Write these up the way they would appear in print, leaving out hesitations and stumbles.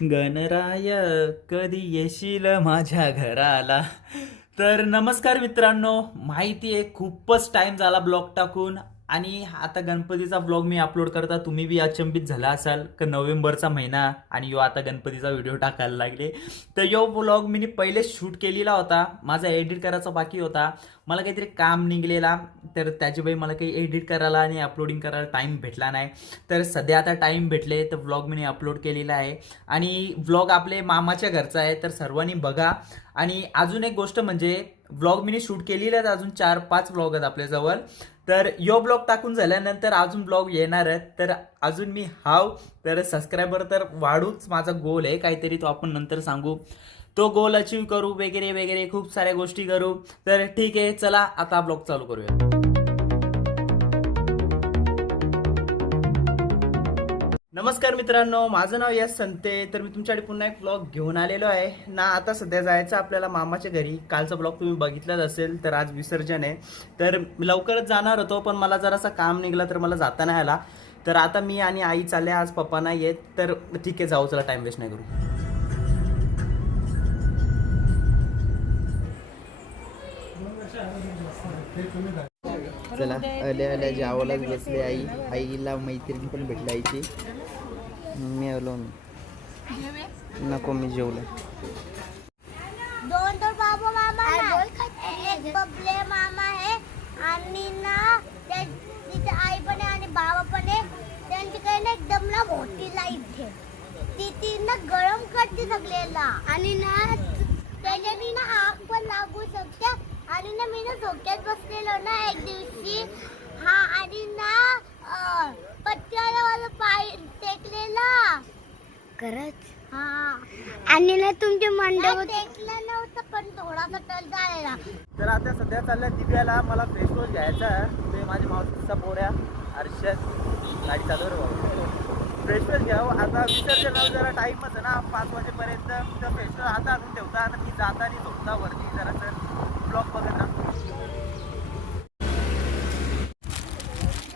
गणराय कधी येशील माझ्या घराला. तर नमस्कार मित्रांनो, माहिती आहे खूपच टाइम झाला ब्लॉग टाकून आणि आता गणपतीचा ब्लॉग मी अपलोड करता तुम्ही बी अचंबित झाला असाल की नोव्हेंबरचा महिना आणि यो आता गणपतीचा व्हिडिओ टाकायला लागले. तर यो ब्लॉग मी पहिले शूट केलेला होता, माझा एडिट करायचा बाकी होता, मला काहीतरी काम निघलेला तर त्याची बाई मला काही एडिट करायला आणि अपलोडिंग करायला टाइम भेटला नाही. तर सध्या आता टाइम भेटले तर व्लॉग मी अपलोड केलेला आहे आणि व्लॉग आपले मामाच्या घरचा आहे तर सर्वांनी बघा. आणि अजून एक गोष्ट म्हणजे व्लॉग मी शूट केलेला आहे, अजून 4-5 व्लॉग आहेत आपल्याजवळ. तर यो ब्लॉग टाकून झाल्यानंतर अजून ब्लॉग येणार आहेत तर अजून मी तर सबस्क्रायबर तर वाढूच माझा गोल आहे काहीतरी, तो आपण नंतर सांगू. तो गोल अचीव करू वगैरे वगैरे खूप साऱ्या गोष्टी करू. तर ठीक आहे, चला आता ब्लॉग चालू करूया. नमस्कार मित्रांनो, माझं नाव यश संते. तर मी तुमच्याकडे पुन्हा एक ब्लॉग घेऊन आलेलो आहे ना. आता सध्या जायचं आपल्याला मामाच्या घरी. कालचा ब्लॉग तुम्ही बघितलाच असेल. तर आज विसर्जन आहे तर लवकरच जाणार होतो पण मला जरासा काम निघला तर मला जाता नाही आला. तर आता मी आणि आई चालले, आज पप्पा नाही येत. तर ठीक आहे, जाऊ, चला, टाइम वेस्ट नाही करू. चला, आल्या आल्या जेवायलाच बसले. आईला मैत्रिणी पण भेटली आईची. मी आलो, नको मी जेवलो. दोन तो बाबा मामा एक बबले मामा आहे आणि ना तिथे आई पण आहे आणि बाबा पण आहे. त्यांची काही ना एकदम ना मोठी लाईट आहे, ती ना गरम करते सगळ्याला आणि ना त्याच्यानी ना आग पण लागू शकते. आणि ना मी ना झोक्यात बसलेलो ना एक दिवशी, हा, आणि ना पत्त्याला माझा पाय टेकलेला खरंच. हा, आणि ना तुमचे मंडप टेकलं नव्हतं पण थोडासा टल झालेला. तर आता सध्या चालल्या दिव्याला, मला फेस वॉश घ्यायचा आहे. ते माझ्या मावशीचा पोऱ्या हर्षद गाडी चालू रे, फ्रेश वॉश घ्यावं. आता विसर्जनाला जरा टाईमच आहे ना, 5 वाजेपर्यंत. तर फ्रेश वॉश आता आणून ठेवता आणि मी जाताना झोपता वरती जरासं ब्लॉग बघत राहा.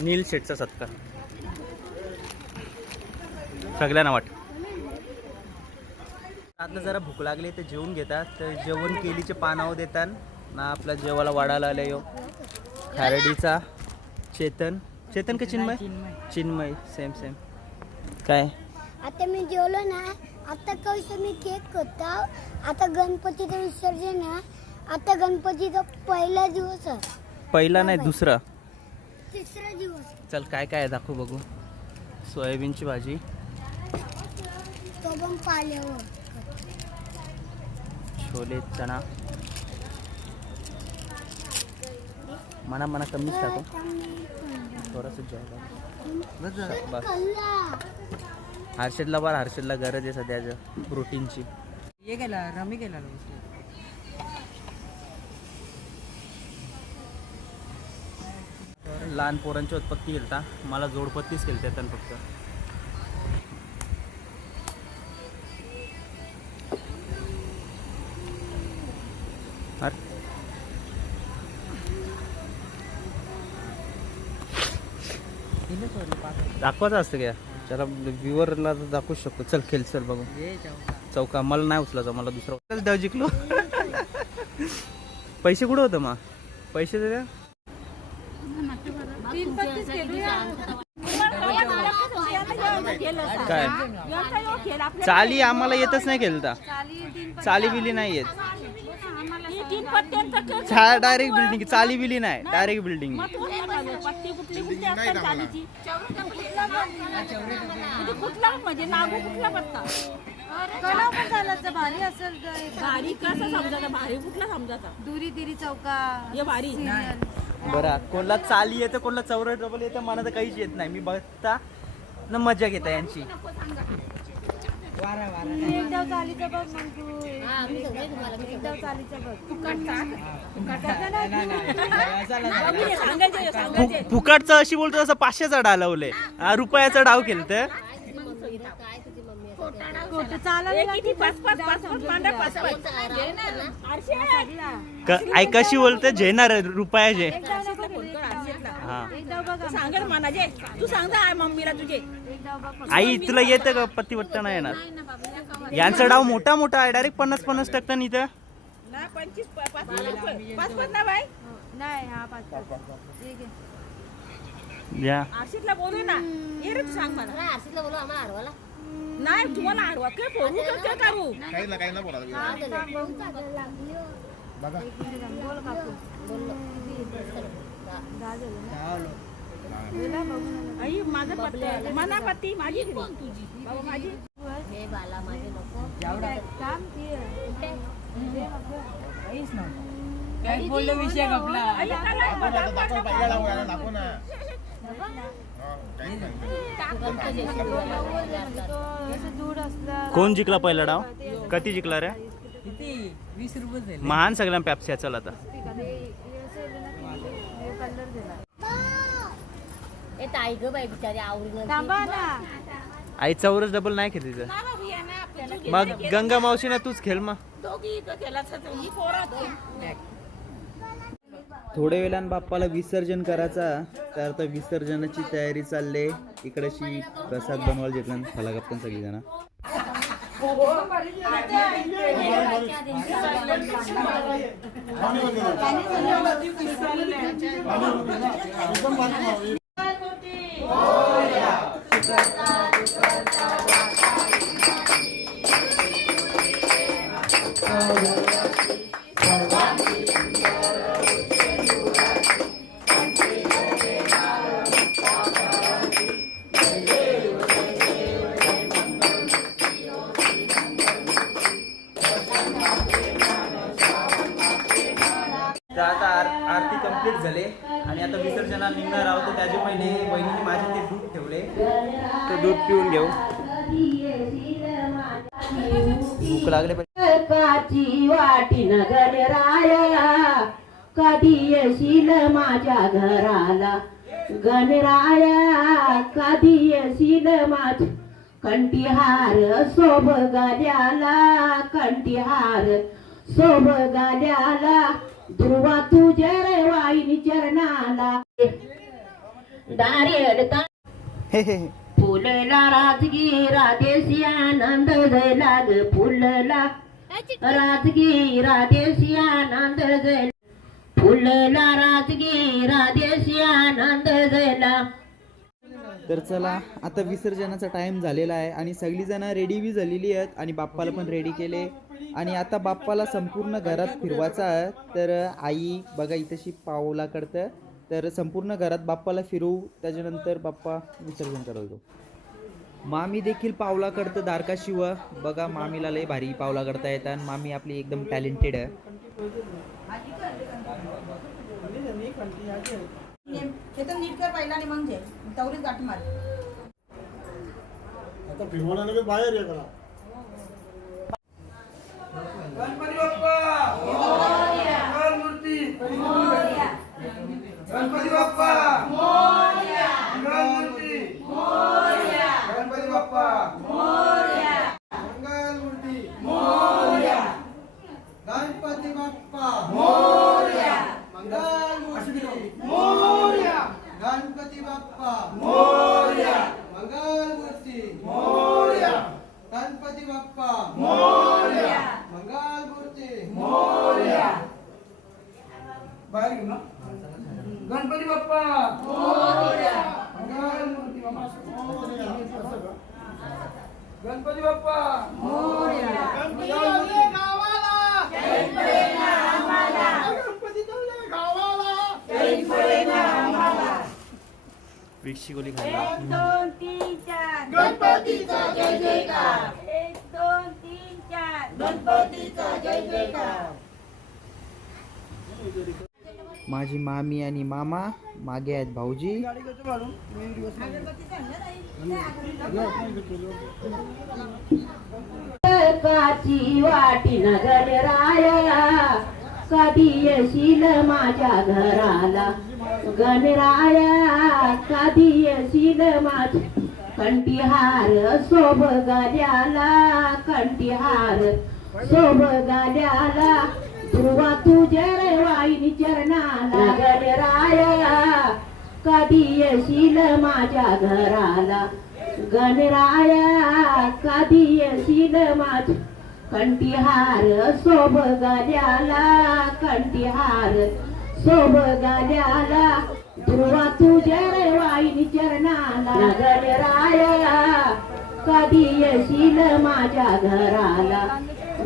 नील शेटचा सत्कार सगळ्यांना वाट. आता जरा भूक लागली तर जेवून घेतात. तर जेवण केलीचे पानावर देतात ना. आपला जेवायला वाढायला आले यो खारडीचा चेतन का चिन्मय सेम काय. आता मी जेवलो ना, आता कसं मी केक करतो. आता गणपतीचं विसर्जन आहे, आता गणपतीचा पहिला दिवस आहे. पहिला नाही, दुसरा तिसरा दिवस. चल काय काय आहे दाखवू बघू. सोयाबीनची भाजी, तो पण पाल्यावर छोले चणा, मना कमीच टाकू, थोडंसं जेवढं बस. हर्षदला गरज आहे सध्याचं प्रोटीनची. ये गेला रमी गेला. लहान पोरांची उत्पत्ती केलता, मला जोडपत्तीच केलते त्यानं फक्त. दाखवायचं असतं का त्याला, व्ह्यूअरला दाखवू शकतो. चल खेळ, चल बघू. चौका मला नाही उचलायचा, मला दुसरा जिंकलो. पैसे कुठं होतं मग, पैसे दे द्या. काय चाली आम्हाला येतच नाही खेळता, चाली बिली नाही येत. डायरेक्ट बिल्डिंग, चाली बिली नाही, डायरेक्ट बिल्डिंग. भारी असेल भारी कसा समजायचा, भारी कुठला समजायचा, दुरी तिरी चौका हे भारी. बरं, कोणाला चाली येतं, कोणाला चौरट डबल येतं, मला तर काहीच येत नाही. मी बघता ना मजा घेता यांची. एकदा चालीचं बघ मग तू, एकदा चालीचं बघ. फुकटचं अशी बोलतो तसं 500चा डालवलंय, रुपयाचा डाव केलं तर. कशी बोलते झेणार रुपया जे. तू सांग मम्मीला तुझे आई तुला येतं का पत्ती वट्टा नाही येणार. यांचा डाव मोठा मोठा आहे, डायरेक्ट 50-50 टक्क्यानं इथं. नाही हा 5 ठीक आहे. या आरशीतला बोलू ना. ये रे तू सांग मला. आरशीतला बोलू आम्हाला हरवाला. नाही तुम्हाला हरवा काय फोन काय करू. काही ना बोला बघा बोल काकू. आई माझा पत्ता मना पत्ती माझी तुझी बाबा माझी. हे बाला माझे नको काम की काय बोललो विषय आपला. नको ना दूर असला कोण जिंकला पहिला डाव? कधी जिंकला रे? किती 20 रुपये दिले. महान सगळ्या पॅप्स्या. चल आता कलर दिला. ए ताई ग बाई बिचारी आवडून थांबा ना. आई चौरस डबल नाही खेळ तिथं. मग गंगा मावशी ना तूच खेळ मग. दोघी इथं खेळायचं ही पोरं थोड्या वेळानं बाप्पाला विसर्जन करायचा, तर आता विसर्जनाची तयारी चालली. इकडेशी प्रसाद बनवायला घेतला फला गप्पन सगळी जण. तर आता आरती कंप्लीट झाले आणि आता विसर्जनाला निघणार आहोत. तर त्याच्या पहिले बहिणीने माझे ते दूध ठेवले, ते दूध पिऊन घेऊ. भूक लागले काची वाटी नगर राया, कधी येशील माझ्या घराला गणराया, कधी येशील माझ्या कंठीहार शोभ गाल्याला, कंठीहार शोभ गाल्याला, ध्रुवा तुझ्या रे वाईनी चरणाला. दारी अडता फुलला राजगीरा देशी आनंद झाला ग, फुलला राजगीरा देशी आनंद झाला, फुलला राजगीरा देशी आनंद झाला. तर चला आता विसर्जनाचा टाइम झालेला आहे आणि सगळी जण रेडी बी झालेली आहेत आणि बाप्पाला पण रेडी केले. आणि आता बाप्पाला संपूर्ण घरात फिरवायचा आहे. तर आई बघा इथेशी पावला करतं, तर संपूर्ण घरात बाप्पाला फिरवू, त्याच्यानंतर बाप्पा विसर्जन करतो. मामी देखील पावला करतं दारका शिव. बघा मामीला लय भारी पावला करता येतात. मामी आपली एकदम टॅलेंटेड आहे. नीट कर पहिला आणि मग घे तवरीत गाठ मार. आता फिरवण्याने बाहेर ये करा. गणपती बाप्पा मोरया, गणपती मोरया, गणपती बाप्पा मोरया, गणपती मोरया, गणपती बाप्पा मोरया, मंगलमूर्ती मोरया, गणपती बाप्पा मोरया, मंगलमूर्ती मोरया, गणपती बाप्पा मोरया, मंगलमूर्ती मोरया, गणपती बाप्पा मोरया, मंगलमूर्ती मोरया. बाहेर घेऊ ना. गणपती बाप्पा मोरया, मंगलमूर्ती गणपती बाप्पा मोरया, गणपती गावाला जय पडेना आम्हाला, गणपती गावाला जय पडेना आम्हाला. विक्षी गोली खायला 1 2 3 4 गणपतीचा जय जयकार, 1 2 3 4 गणपतीचा जय जयकार. माझी मामी आणि मामा मागे आहेत भाऊजी. काची वाटी नगर राया, कधी येशील माझ्या घराला गणराया, कधी येशील माझ्या कंठीहार शोभ गाल्याला, कंठीहार शोभ गाल्याला, ध्रुवा तुझ्या रे वाईनी चरणाला गणराया, कधी येशील माझ्या घराला गणराया कधी येशील माझ्या कंठीहार सोब गाल्याला कंठीहार सोब गाल्याला ध्रुवा तुझ्या रे वाईनी चरणाला गणराया कधी येशील माझ्या घराला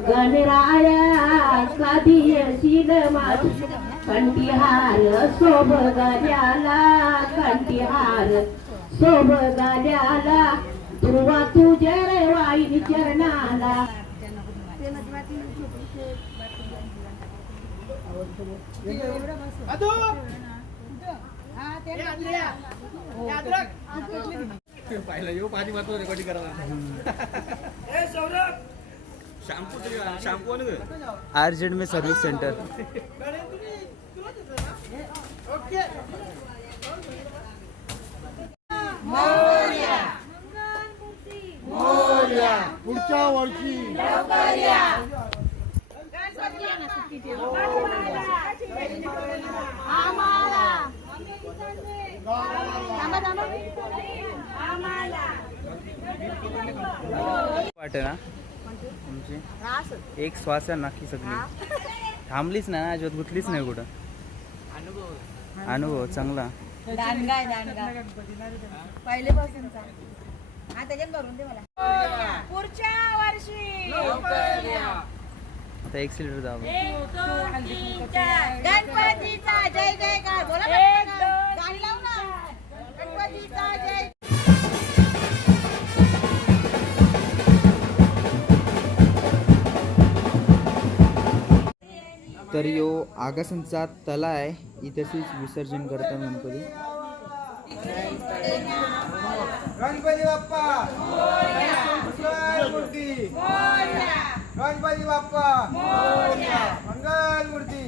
गणराया कधी येशील माझ्या कंठीहार सोब गाल्याला कंठीहार सोब गाल्याला ध्रुवा तुझ्या रे वाईनी चरणाला अदू हे अंद्रिया हे अद्रक पाहिलं येऊ पाणी मारतो रेकॉर्डिंग करायला हे सौरभ शॅम्पू अर्जंट में सर्विस सेंटर. ओके मोरया पुढच्या वर्षी वाटे ना तुमची एक श्वास आहे नाकी सगळी थांबलीच नाही ना अजिबात गुतलीच नाही कुठं. अनुभव चांगला. दांडगाय पहिलेपासूनचा हा त्याच्यात भरून दे मला पुढच्या वर्षी आता एक्सिलेटर दाब. गणपतीचा जय जयकार बोला गाणी लाव ना गणपतीचा जय. तर यो आगासांचा तला आहे इथेच विसर्जन करतात गणपती. गणपती बाप्पा मंगल मूर्ती गणपती बाप्पा मंगल मूर्ती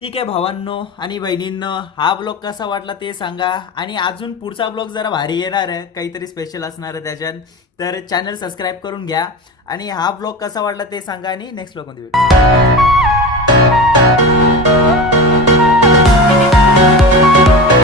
ठीक आहे भावांनो आणि बहिणींनो, हा ब्लॉग कसा वाटला ते सांगा. आणि अजून पुढचा ब्लॉग जरा भारी येणार आहे, काहीतरी स्पेशल असणार आहे त्याच्यात. तर चॅनल सबस्क्राईब करून घ्या आणि हा ब्लॉग कसा वाटला ते सांगा आणि नेक्स्ट ब्लॉगमध्ये भेटू.